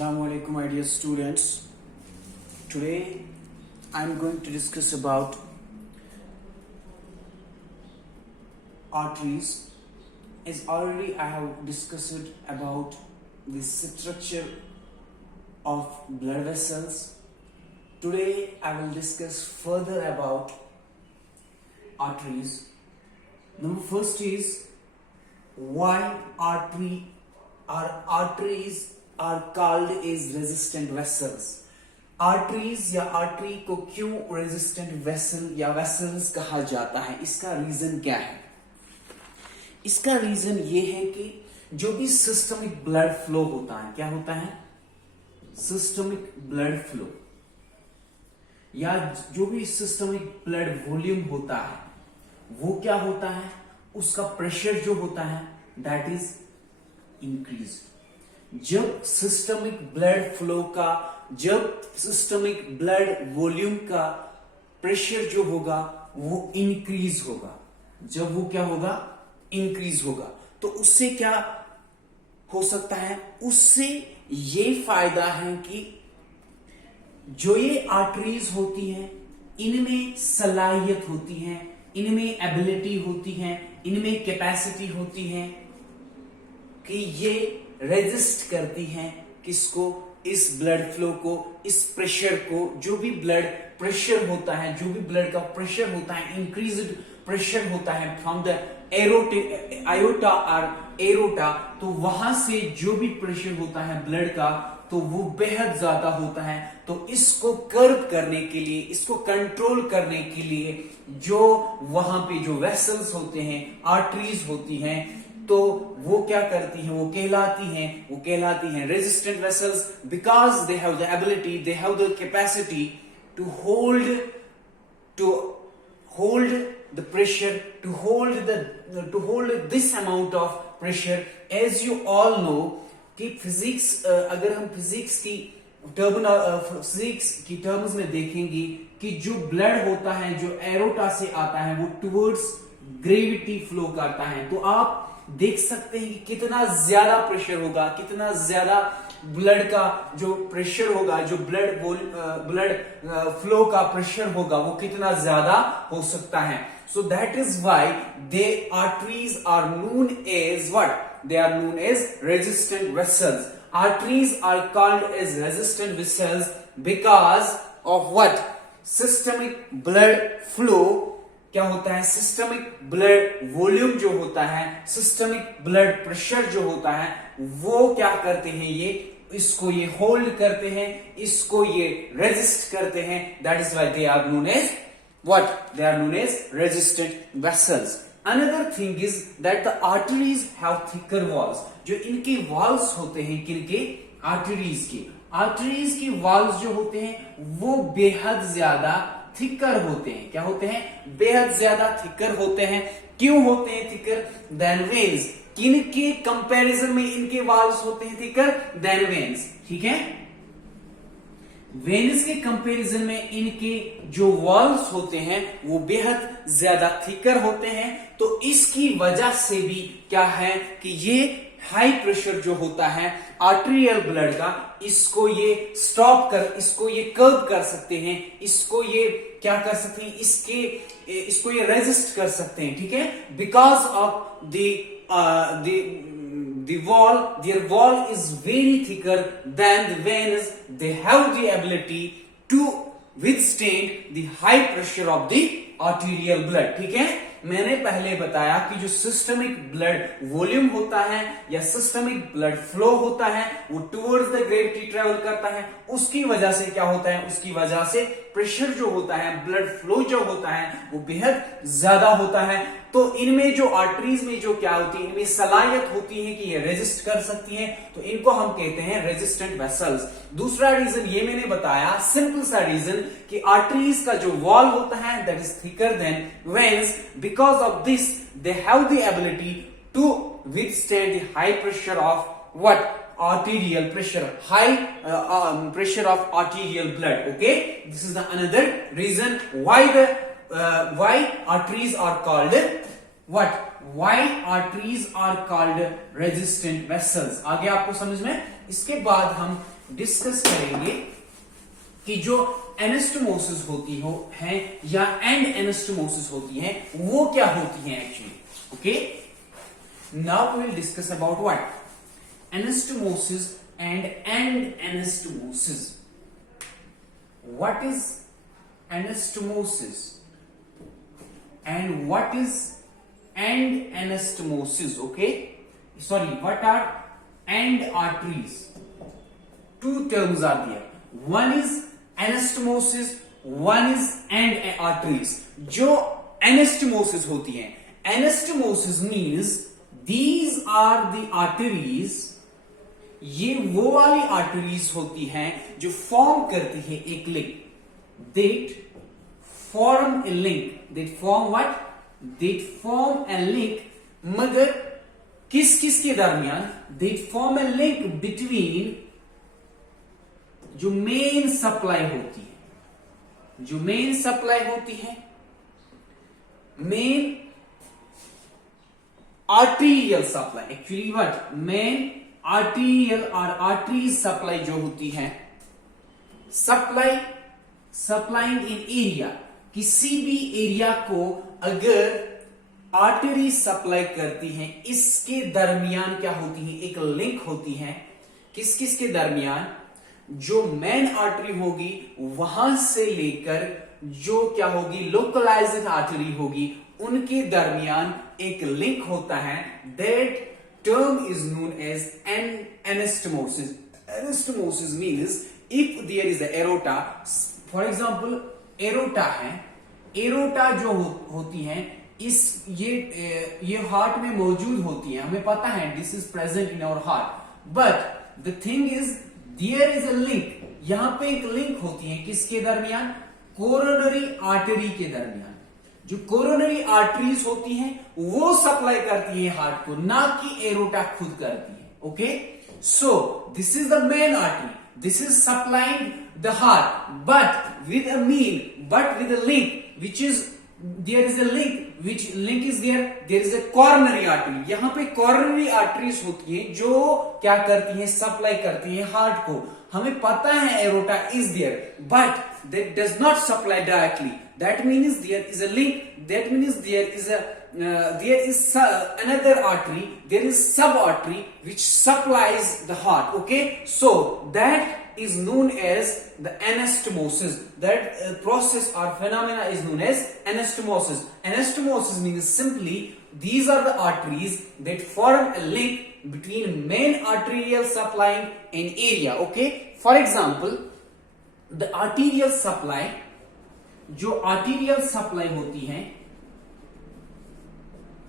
Assalamu alaikum, my dear students. Today I am going to discuss about arteries. As already I have discussed about the structure of blood vessels. Today I will discuss further about arteries. Number first is why arteries are called as resistant vessels. Arteries या artery को क्यों resistant vessel या vessels कहा जाता है, इसका reason क्या है? इसका रीजन ये है कि जो भी सिस्टमिक ब्लड फ्लो होता है, क्या होता है? सिस्टमिक ब्लड फ्लो या जो भी सिस्टमिक ब्लड वॉल्यूम होता है, वो क्या होता है? उसका प्रेशर जो होता है दैट इज इंक्रीज। जब सिस्टमिक ब्लड वॉल्यूम का प्रेशर जो होगा वो इंक्रीज होगा, जब वो क्या होगा? इंक्रीज होगा, तो उससे क्या हो सकता है? उससे ये फायदा है कि जो ये आर्टरीज होती हैं इनमें सलाहियत होती है, इनमें एबिलिटी होती है, इनमें कैपेसिटी होती है कि ये रेजिस्ट करती हैं किसको? इस ब्लड फ्लो को, इस प्रेशर को। जो भी ब्लड प्रेशर होता है, जो भी ब्लड का प्रेशर होता है, इंक्रीज्ड प्रेशर होता है फ्रॉम द आयोटा और एरोटा, तो वहां से जो भी प्रेशर होता है ब्लड का, तो वो बेहद ज्यादा होता है। तो इसको कर्व करने के लिए, इसको कंट्रोल करने के लिए जो वहां पे जो वेसल्स होते हैं, आर्टरीज होती हैं, तो वो क्या करती हैं? वो कहलाती हैं resistant vessels, because they have the ability, they have the capacity to hold the pressure, to hold this amount of pressure. As you all know कि फिजिक्स, अगर हम फिजिक्स की टर्म्स में देखेंगे कि जो ब्लड होता है जो एरोटा से आता है वो टुवर्ड्स ग्रेविटी फ्लो करता है। तो आप देख सकते हैं कि कितना ज्यादा प्रेशर होगा, कितना ज्यादा ब्लड का जो प्रेशर होगा, जो ब्लड फ्लो का प्रेशर होगा, वो कितना ज्यादा हो सकता है। So that is why the arteries are known as what? They are known as resistant vessels. Arteries are called as resistant vessels because of what? Systemic blood flow. क्या होता है? सिस्टमिक ब्लड वॉल्यूम जो होता है, systemic blood pressure जो होता है, वो क्या करते हैं? इसको ये होल्ड करते हैं, इसको ये रेजिस्ट करते हैं। That is why they are known as what? They are known as resistant vessels. Another thing is that the arteries have thicker walls. जो इनके walls होते हैं, किनके? आर्टरीज के walls जो होते हैं वो बेहद ज्यादा थिकर होते हैं। क्या होते हैं? बेहद ज्यादा थिकर होते हैं। क्यों होते हैं थिकर देन वेन्स? किनके कंपैरिजन में इनके walls होते हैं थिकर देन वेन्स? ठीक है, वेन्स के कंपैरिजन में इनके जो वॉल्स होते हैं वो बेहद ज्यादा थिकर होते हैं। तो इसकी वजह से भी क्या है कि ये हाई प्रेशर जो होता है आर्टेरियल ब्लड का, इसको ये इसको ये कर्व कर सकते हैं, इसको ये क्या कर सकते हैं? इसको ये रेजिस्ट कर सकते हैं। ठीक है, because of their wall is very thicker than the veins. They have the ability to withstand the high pressure of the arterial blood. ठीक है, मैंने पहले बताया कि जो सिस्टमिक ब्लड वॉल्यूम होता है या सिस्टमिक ब्लड फ्लो होता है वो टुवर्ड्स द ग्रेविटी ट्रेवल करता है। उसकी वजह से क्या होता है? उसकी वजह से प्रेशर जो होता है, ब्लड फ्लो जो होता है वो बेहद ज्यादा होता है। तो इनमें जो आर्टरीज में जो क्या होती है, इनमें सलाहियत होती है कि ये रेजिस्ट कर सकती हैं, तो इनको हम कहते हैं रेजिस्टेंट वेसल्स। दूसरा रीजन ये मैंने बताया, सिंपल सा रीजन, कि आर्टरीज का जो वॉल होता है that is thicker than veins. Because of this they have the ability to withstand the high pressure of what? arterial pressure, high pressure of arterial blood. Okay, this is the another reason why arteries are called what? Why arteries are called resistant vessels. आगे आपको समझ में। इसके बाद हम discuss करेंगे कि जो एनास्टोमोसिस होती है या एंड एनास्टोमोसिस होती है वो क्या होती है actually. Okay, now we will discuss about what anastomosis and end anastomosis. What is anastomosis and what is end anastomosis? Okay, sorry, what are end arteries? Two terms are there. One is anastomosis, one is end arteries. जो anastomosis होती है, anastomosis means these are the arteries. ये वो वाली arteries होती हैं जो form करती है एक link. That form a link. They form what? They form a link. मगर किस किस के दरमियान? They form a link between जो मेन सप्लाई होती है, जो मेन सप्लाई होती है, main arterial supply. Actually what main arterial और आर्टरी सप्लाई जो होती है, सप्लाइंग इन एरिया. किसी भी एरिया को अगर आर्टरी सप्लाई करती है, इसके दरमियान क्या होती है? एक लिंक होती है. किस किस के दरमियान? जो मेन आर्टरी होगी वहां से लेकर जो क्या होगी लोकलाइज्ड आर्टरी होगी, उनके दरमियान एक लिंक होता है. That term is known as anastomosis. Anastomosis means if there is a aorta, for example aorta है, एरोटा जो होती है इस ये हार्ट में मौजूद होती है, हमें पता है this is present in our heart. But the thing is there is a link. यहां पे एक लिंक होती है किसके दरमियान? कोरोनरी आर्टरी के दरमियान. जो कोरोनरी आर्टरीज होती हैं वो सप्लाई करती है हार्ट को, ना कि एरोटा खुद करती है. Okay, so this is the main artery. This is supplying the heart, but with a link, which is there is a link. Which link is there? There is a coronary artery. यहाँ पे coronary arteries होती हैं जो क्या करती हैं? Supply करती हैं हार्ट को. हमें पता है aorta is there, but that does not supply directly. That means there is a link. That means there is another artery. There is sub artery which supplies the heart. Okay, so that is known as the anastomosis. That process or phenomena is known as anastomosis. Anastomosis means simply these are the arteries that form a link between main arterial supplying an area. Okay, for example, the arterial supply, जो arterial supply होती है,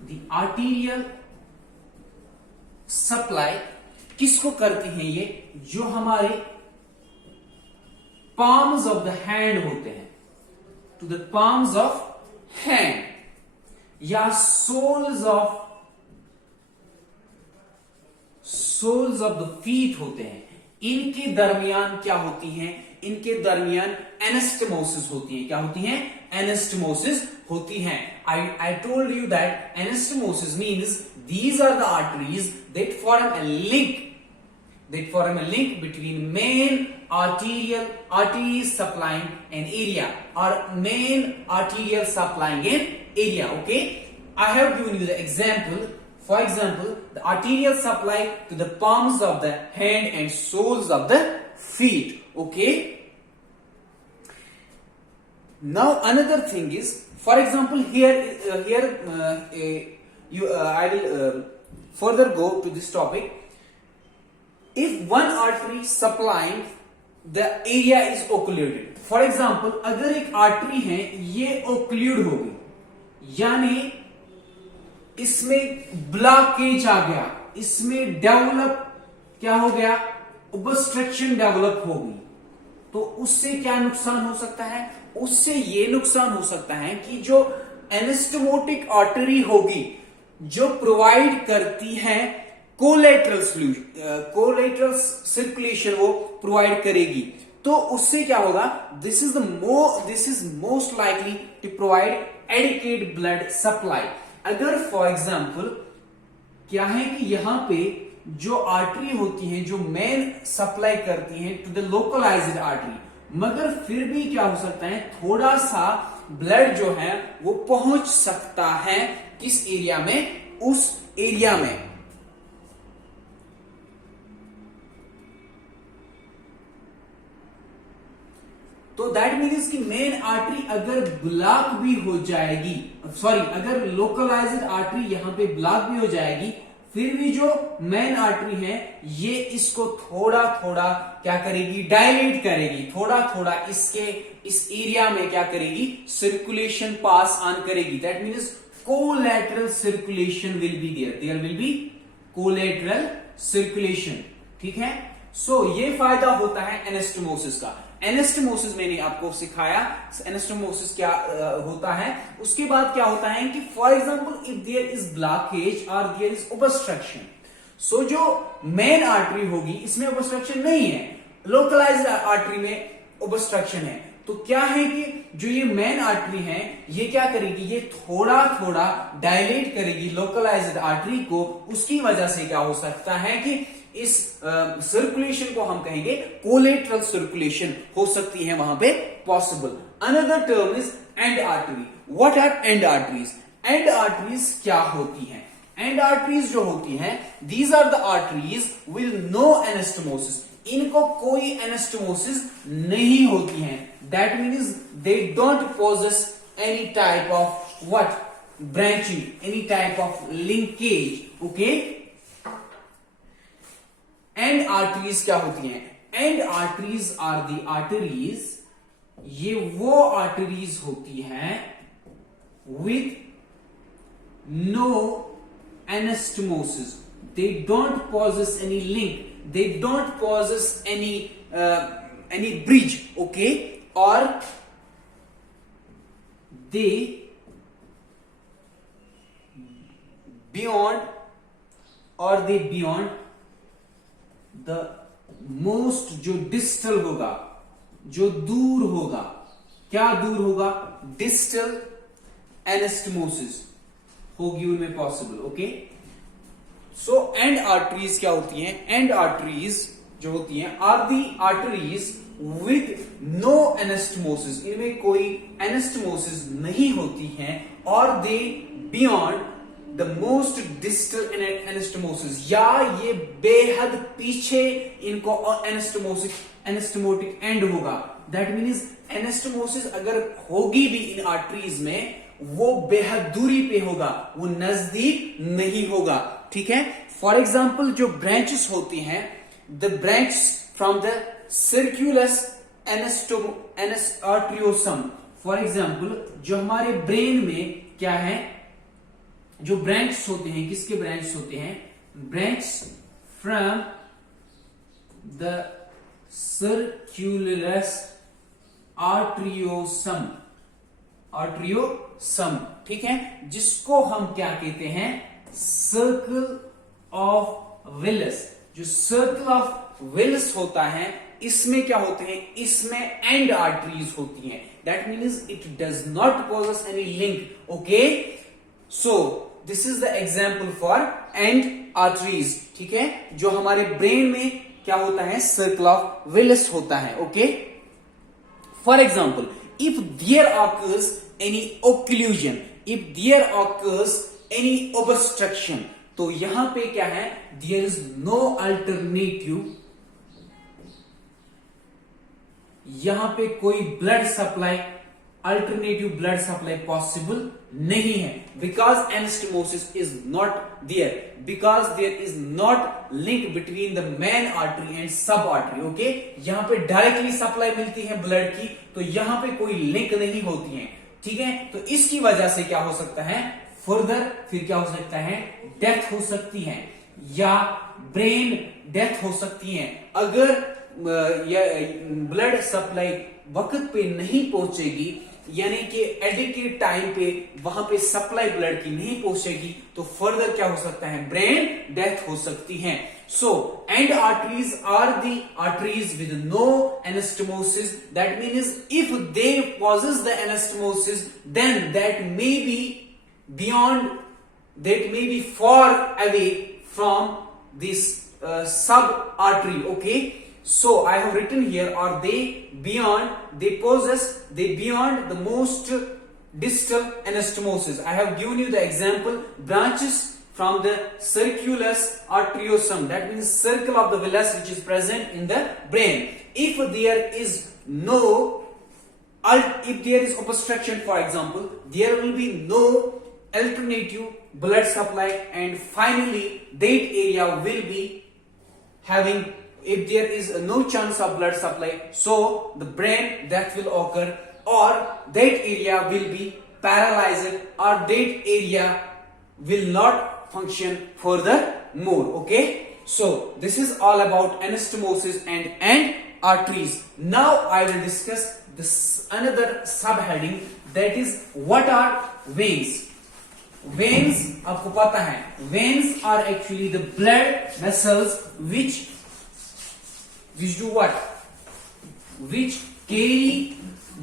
the arterial supply किसको करती है? ये जो हमारे palms of the hand होते हैं, to the palms of hand या soles of the feet होते हैं, इनके दरमियान क्या होती हैं? इनके दरमियान एनास्टोमोसिस होती है. क्या होती हैं? एनास्टोमोसिस होती हैं. I told you that anastomosis means these are the arteries that form a link between main arteries supplying an area or main arterial supplying an area. Okay, I have given you the example. For example, the arterial supply to the palms of the hand and soles of the feet. Okay, now another thing is, for example, I will further go to this topic. If one artery supplying the area is occluded, for example, अगर एक artery है ये occlude हो गई, यानी इसमें blockage आ गया, इसमें डेवलप क्या हो गया? ऑब्स्ट्रक्शन डेवलप हो गई, तो उससे क्या नुकसान हो सकता है? उससे ये नुकसान हो सकता है कि जो एनास्टोमोटिक आर्टरी होगी जो प्रोवाइड करती है कोलेटरल सर्कुलेशन, वो प्रोवाइड करेगी, तो उससे क्या होगा? This is most likely to provide adequate blood supply. अगर फॉर एग्जाम्पल क्या है कि यहां पे जो आर्टरी होती है, जो मेन सप्लाई करती है टू द लोकलाइज्ड आर्टरी, मगर फिर भी क्या हो सकता है, थोड़ा सा ब्लड जो है वो पहुंच सकता है किस एरिया में, उस एरिया में। तो दैट मीन्स कि मेन आर्टरी अगर ब्लॉक भी हो जाएगी, सॉरी अगर लोकलाइज्ड आर्टरी यहां पे ब्लॉक भी हो जाएगी, फिर भी जो मेन आर्टरी है ये इसको थोड़ा थोड़ा क्या करेगी, डायलेट करेगी, थोड़ा थोड़ा इसके इस एरिया में क्या करेगी, सर्कुलेशन पास ऑन करेगी। That means collateral circulation will be there will be collateral circulation. ठीक है, सो ये फायदा होता है एनास्टोमोसिस का। एनास्टोमोसिस मैंने आपको सिखाया, एनास्टोमोसिस क्या होता है। उसके बाद क्या होता है कि for example if there is blockage और देयर इज ओबस्ट्रक्शन, सो जो मेन आर्टरी होगी इसमें ओबस्ट्रक्शन नहीं है, लोकलाइज्ड आर्टरी में ओबस्ट्रक्शन है, तो क्या है कि जो ये मेन आर्टरी है ये क्या करेगी, ये थोड़ा थोड़ा डायलेट करेगी लोकलाइज्ड आर्टरी को। उसकी वजह से क्या हो सकता है कि इस सर्कुलेशन को हम कहेंगे कोलेटरल सर्कुलेशन हो सकती है वहां पे possible. Another term is end artery. What are end arteries? End arteries क्या होती हैं? एंड आर्टरीज जो होती हैं, these are the arteries with no anastomosis, इनको कोई एनास्टोमोसिस नहीं होती हैं। That means they don't possess any type of what, branching, any type of linkage. Okay, end arteries क्या होती हैं? End arteries are the arteries, ये वो आर्टरीज होती हैं with no anastomosis, they don't possess any link, they don't possess any bridge, okay, or they beyond the most, जो distal होगा, जो दूर होगा, क्या दूर होगा, डिस्टल एनास्टोमोसिस होगी उनमें possible. Okay, so end arteries क्या होती हैं? एंड आर्टरीज जो होती हैं are the arteries with no anastomosis, इनमें कोई एनास्टोमोसिस नहीं होती हैं, और they beyond the most distal anastomosis, या ये बेहद पीछे इनको एनास्टोमोटिक एंड होगा। दैट मीन्स एनास्टोमोसिस अगर होगी भी इन आर्टरीज में, वो बेहद दूरी पे होगा, वो नजदीक नहीं होगा। ठीक है, फॉर एग्जाम्पल जो ब्रांचेस होती हैं, the branch from the circulus arteriosum, for example जो हमारे ब्रेन में क्या है, जो ब्रांच होते हैं, किसके ब्रांच होते हैं? Branch from the circulus arteriosum, arteriosum, ठीक है, जिसको हम क्या कहते हैं? Circle of Willis. जो सर्कल ऑफ विल्स होता है, इसमें क्या होते हैं? इसमें एंड आर्टरीज होती हैं। That means it does not possess any link. Okay, so this is the example for and arteries. ठीक है, जो हमारे ब्रेन में क्या होता है? सर्कल ऑफ विल्स होता है। Okay, for example if there occurs any occlusion, if there occurs any obstruction, तो यहां पे क्या है? there is no alternative, यहां पे कोई blood supply, alternative blood supply possible नहीं है, because anastomosis is not there, because there is not link between the main artery and sub artery. Okay, यहां पे डायरेक्टली सप्लाई मिलती है ब्लड की, तो यहां पे कोई लिंक नहीं होती है। ठीक है, तो इसकी वजह से क्या हो सकता है? फर्दर फिर क्या हो सकता है? डेथ हो सकती है, या ब्रेन डेथ हो सकती है। अगर ब्लड सप्लाई वक्त पे नहीं पहुंचेगी, यानी कि एडिक्वेट टाइम पे वहां पे सप्लाई ब्लड की नहीं पहुंचेगी, तो फर्दर क्या हो सकता है? ब्रेन डेथ हो सकती है। So end arteries are the arteries with no anastomosis. That means if they possess the anastomosis, then that may be beyond, that may be far away from this sub artery. Okay, so I have written here, are they beyond, they possess, they beyond the most distal anastomosis. I have given you the example, branches from the circulus arteriosum, that means circle of the villus which is present in the brain. If there is no, if there is obstruction, for example, there will be no alternative blood supply, and finally that area will be having, if there is no chance of blood supply, so the brain death will occur, or that area will be paralyzed, or that area will not function further more. Okay, so this is all about anastomosis and arteries. Now I will discuss this another subheading, that is what are veins. Veins, आपको पता है, veins are actually the blood vessels which do what? Which carry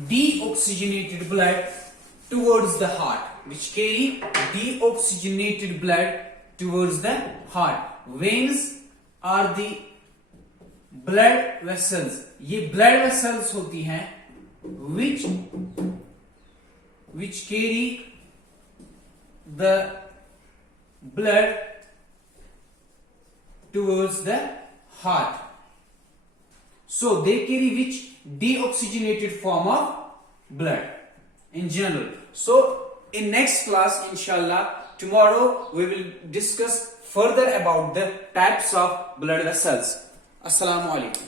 deoxygenated blood towards the heart. Which carry deoxygenated blood towards the heart. Veins are the blood vessels. ये blood vessels होती हैं which carry the blood towards the heart. So they carry which? Deoxygenated form of blood in general. So in next class, inshallah, tomorrow we will discuss further about the types of blood vessels. Assalamu alaikum.